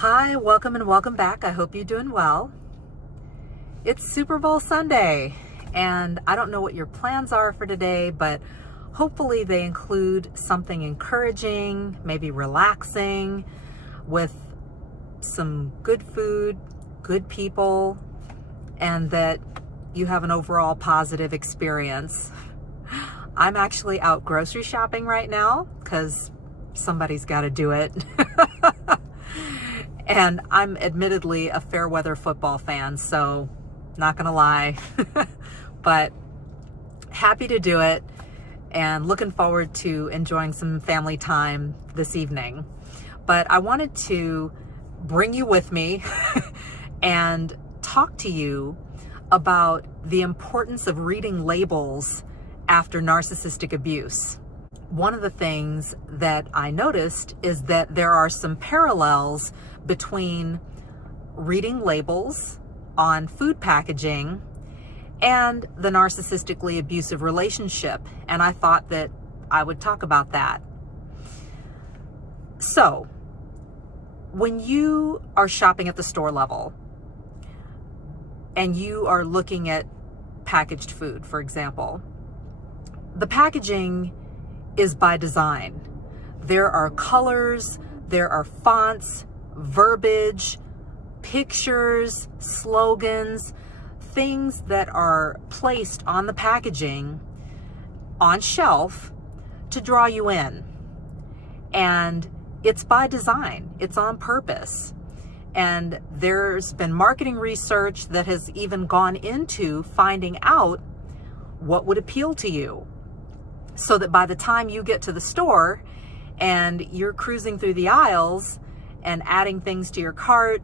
Hi, welcome and welcome back. I hope you're doing well. It's Super Bowl Sunday, and I don't know what your plans are for today, but hopefully they include something encouraging, maybe relaxing, with some good food, good people, and that you have an overall positive experience. I'm actually out grocery shopping right now because somebody's got to do it. And I'm admittedly a fair weather football fan, so not gonna lie, but happy to do it and looking forward to enjoying some family time this evening. But I wanted to bring you with me and talk to you about the importance of reading labels after narcissistic abuse. One of the things that I noticed is that there are some parallels between reading labels on food packaging and the narcissistically abusive relationship, and I thought that I would talk about that. So, when you are shopping at the store level and you are looking at packaged food, for example, the packaging is by design. There are colors, there are fonts, verbiage, pictures, slogans, things that are placed on the packaging on shelf to draw you in. And it's by design, it's on purpose. And there's been marketing research that has even gone into finding out what would appeal to you, so that by the time you get to the store and you're cruising through the aisles and adding things to your cart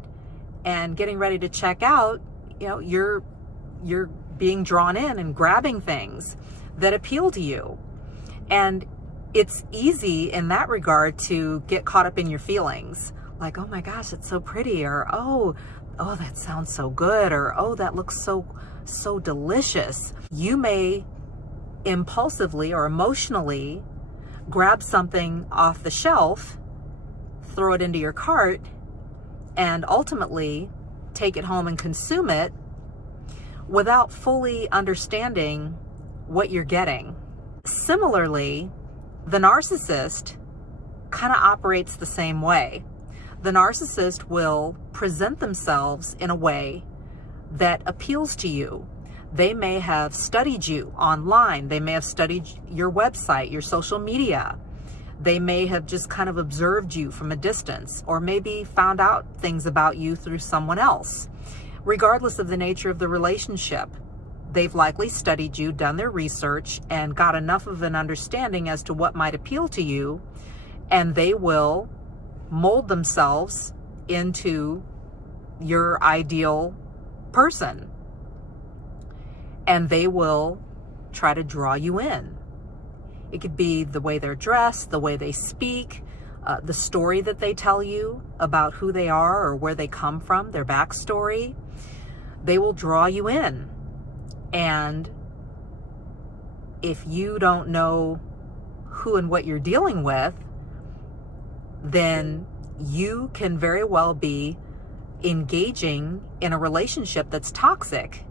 and getting ready to check out, you're being drawn in and grabbing things that appeal to you. And it's easy in that regard to get caught up in your feelings, like, oh my gosh, it's so pretty, or oh, that sounds so good, or oh, that looks so delicious. You may impulsively or emotionally grab something off the shelf, throw it into your cart, and ultimately take it home and consume it without fully understanding what you're getting. Similarly, the narcissist kind of operates the same way. The narcissist will present themselves in a way that appeals to you. They may have studied you online. They may have studied your website, your social media. They may have just kind of observed you from a distance, or maybe found out things about you through someone else. Regardless of the nature of the relationship, they've likely studied you, done their research, and got enough of an understanding as to what might appeal to you, and they will mold themselves into your ideal person. And they will try to draw you in. It could be the way they're dressed, the way they speak, the story that they tell you about who they are or where they come from, their backstory. They will draw you in. And if you don't know who and what you're dealing with, then you can very well be engaging in a relationship that's toxic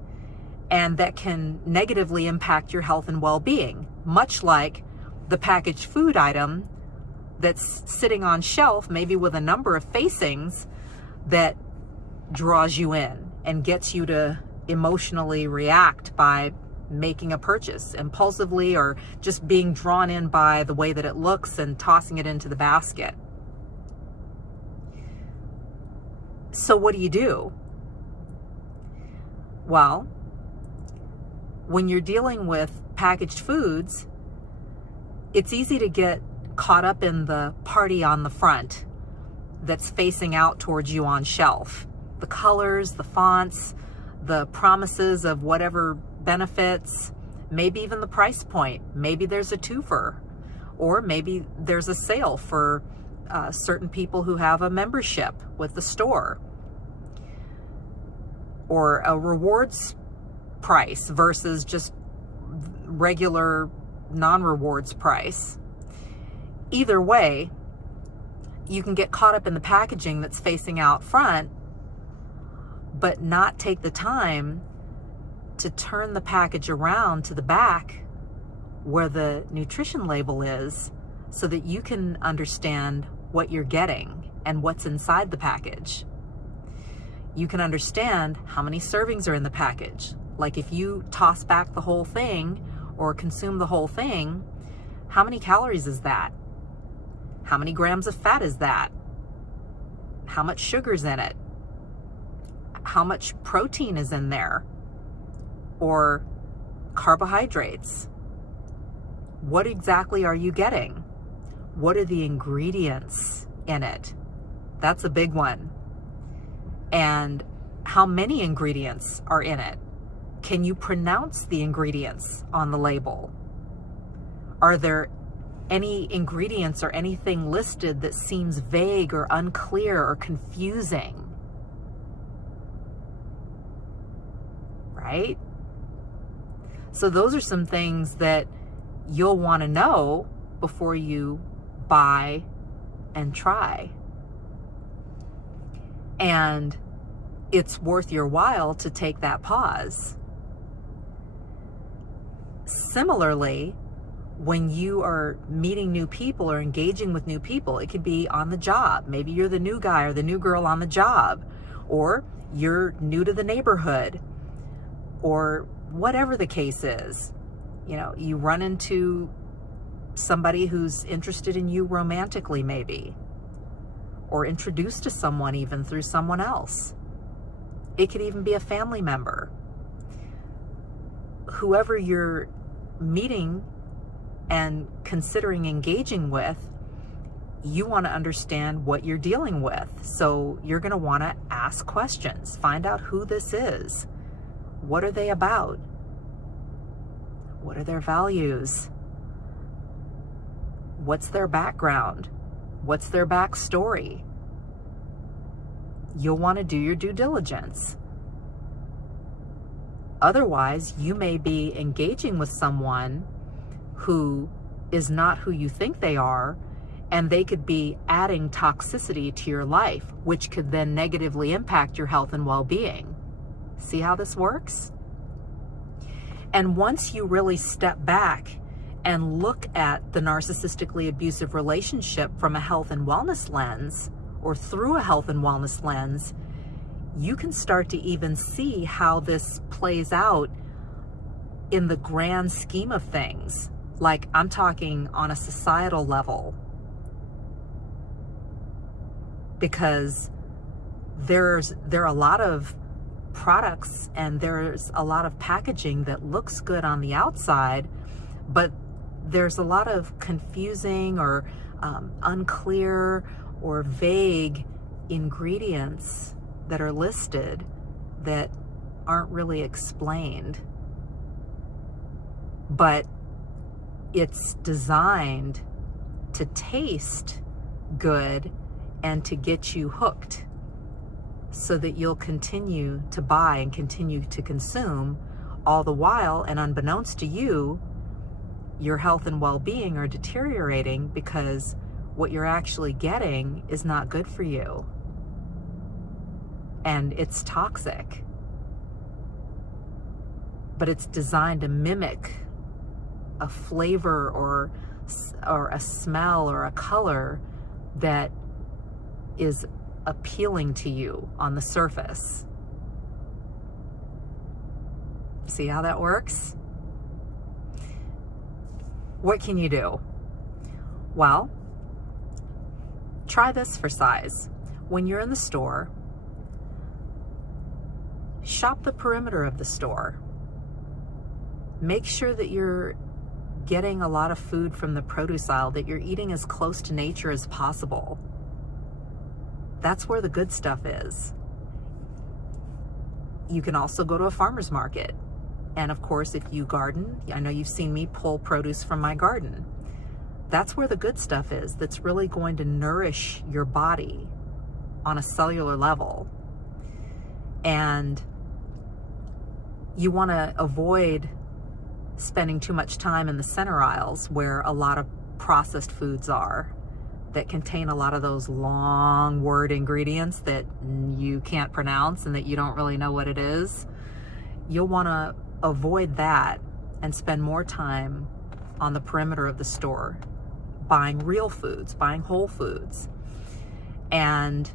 and that can negatively impact your health and well-being, much like the packaged food item that's sitting on shelf, maybe with a number of facings, that draws you in and gets you to emotionally react by making a purchase impulsively, or just being drawn in by the way that it looks and tossing it into the basket. So what do? Well, when you're dealing with packaged foods, it's easy to get caught up in the party on the front that's facing out towards you on shelf. The colors, the fonts, the promises of whatever benefits, maybe even the price point. Maybe there's a twofer, or maybe there's a sale for certain people who have a membership with the store, or a rewards price versus just regular non-rewards price. Either way, you can get caught up in the packaging that's facing out front, but not take the time to turn the package around to the back where the nutrition label is, so that you can understand what you're getting and what's inside the package. You can understand how many servings are in the package. Like if you toss back the whole thing or consume the whole thing, how many calories is that? How many grams of fat is that? How much sugar's in it? How much protein is in there? Or carbohydrates? What exactly are you getting? What are the ingredients in it? That's a big one. And how many ingredients are in it? Can you pronounce the ingredients on the label? Are there any ingredients or anything listed that seems vague or unclear or confusing? Right? So those are some things that you'll want to know before you buy and try. And it's worth your while to take that pause. Similarly, when you are meeting new people or engaging with new people, it could be on the job. Maybe you're the new guy or the new girl on the job, or you're new to the neighborhood, or whatever the case is. You know, you run into somebody who's interested in you romantically, maybe, or introduced to someone even through someone else. It could even be a family member. Whoever you're meeting and considering engaging with, you want to understand what you're dealing with. So you're going to want to ask questions, find out who this is. What are they about? What are their values? What's their background? What's their backstory? You'll want to do your due diligence. Otherwise, you may be engaging with someone who is not who you think they are, and they could be adding toxicity to your life, which could then negatively impact your health and well-being. See how this works? And once you really step back and look at the narcissistically abusive relationship from a health and wellness lens, or through a health and wellness lens, you can start to even see how this plays out in the grand scheme of things. Like, I'm talking on a societal level, because there are a lot of products and there's a lot of packaging that looks good on the outside, but there's a lot of confusing or unclear or vague ingredients that are listed that aren't really explained. But it's designed to taste good and to get you hooked, so that you'll continue to buy and continue to consume, all the while, and unbeknownst to you, your health and well-being are deteriorating because what you're actually getting is not good for you. And it's toxic. But it's designed to mimic a flavor or a smell or a color that is appealing to you on the surface. See how that works? What can you do? Well, try this for size. When you're in the store, shop the perimeter of the store. Make sure that you're getting a lot of food from the produce aisle, that you're eating as close to nature as possible. That's where the good stuff is. You can also go to a farmer's market. And of course, if you garden, I know you've seen me pull produce from my garden. That's where the good stuff is, that's really going to nourish your body on a cellular level. And you want to avoid spending too much time in the center aisles where a lot of processed foods are. that contain a lot of those long word ingredients that you can't pronounce and that you don't really know what it is, you'll want to avoid that and spend more time on the perimeter of the store, buying real foods, buying whole foods. And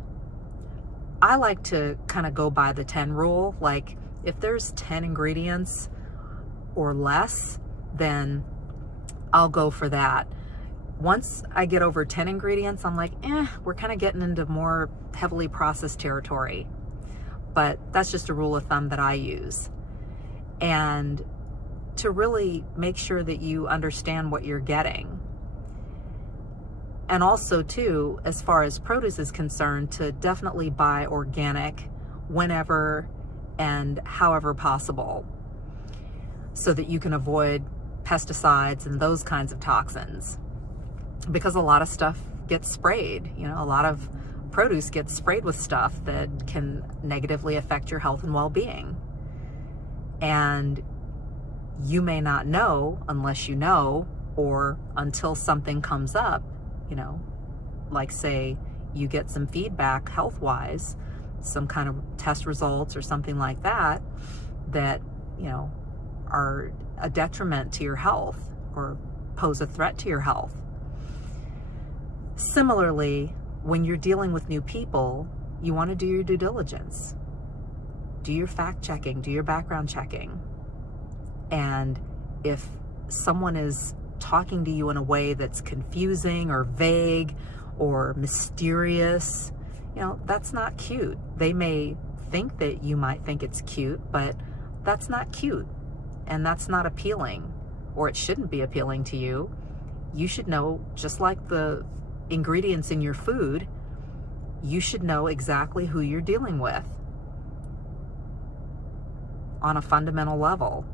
I like to kind of go by the 10 rule. Like, if there's 10 ingredients or less, then I'll go for that. Once I get over 10 ingredients, I'm like, we're kind of getting into more heavily processed territory. But that's just a rule of thumb that I use. And to really make sure that you understand what you're getting. And also, too, as far as produce is concerned, to definitely buy organic whenever and however possible, so that you can avoid pesticides and those kinds of toxins. Because a lot of stuff gets sprayed, a lot of produce gets sprayed with stuff that can negatively affect your health and well-being. And you may not know unless you know, or until something comes up, like say you get some feedback health-wise, some kind of test results or something like that, that, are a detriment to your health or pose a threat to your health. Similarly, when you're dealing with new people, you want to do your due diligence. Do your fact checking, do your background checking. And if someone is talking to you in a way that's confusing or vague or mysterious, that's not cute. They may think that you might think it's cute, but that's not cute. And that's not appealing, or it shouldn't be appealing to you. You should know, just like the ingredients in your food, you should know exactly who you're dealing with on a fundamental level.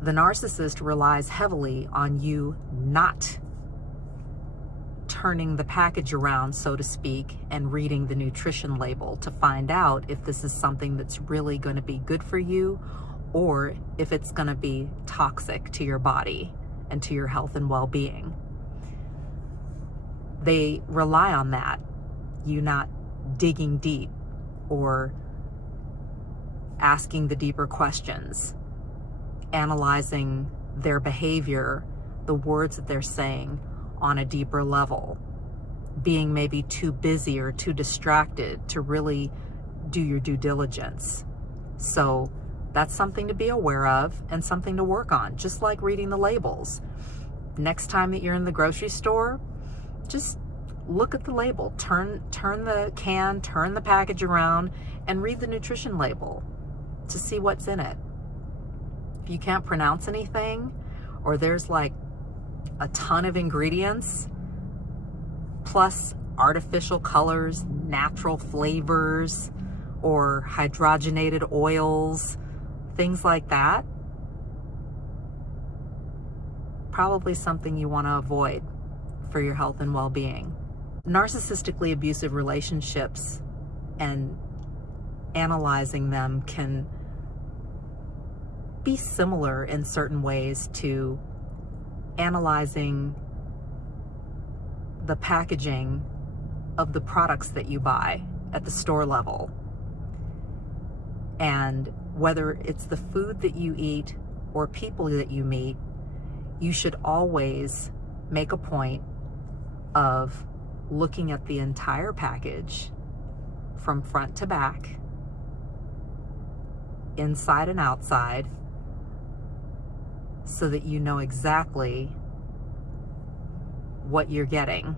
The narcissist relies heavily on you not turning the package around, so to speak, and reading the nutrition label to find out if this is something that's really going to be good for you, or if it's going to be toxic to your body and to your health and well-being. They rely on that, you not digging deep or asking the deeper questions, analyzing their behavior, the words that they're saying on a deeper level, being maybe too busy or too distracted to really do your due diligence. So that's something to be aware of and something to work on, just like reading the labels. Next time that you're in the grocery store, just look at the label, turn the can, turn the package around, and read the nutrition label to see what's in it. If you can't pronounce anything, or there's like a ton of ingredients, plus artificial colors, natural flavors, or hydrogenated oils, things like that, probably something you want to avoid for your health and well-being. Narcissistically abusive relationships and analyzing them can be similar in certain ways to analyzing the packaging of the products that you buy at the store level. And whether it's the food that you eat or people that you meet, you should always make a point of looking at the entire package from front to back, inside and outside, so that you know exactly what you're getting.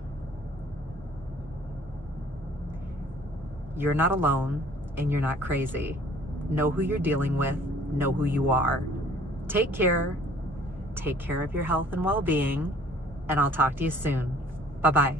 You're not alone and you're not crazy. Know who you're dealing with, know who you are. Take care of your health and well-being, and I'll talk to you soon. Bye-bye.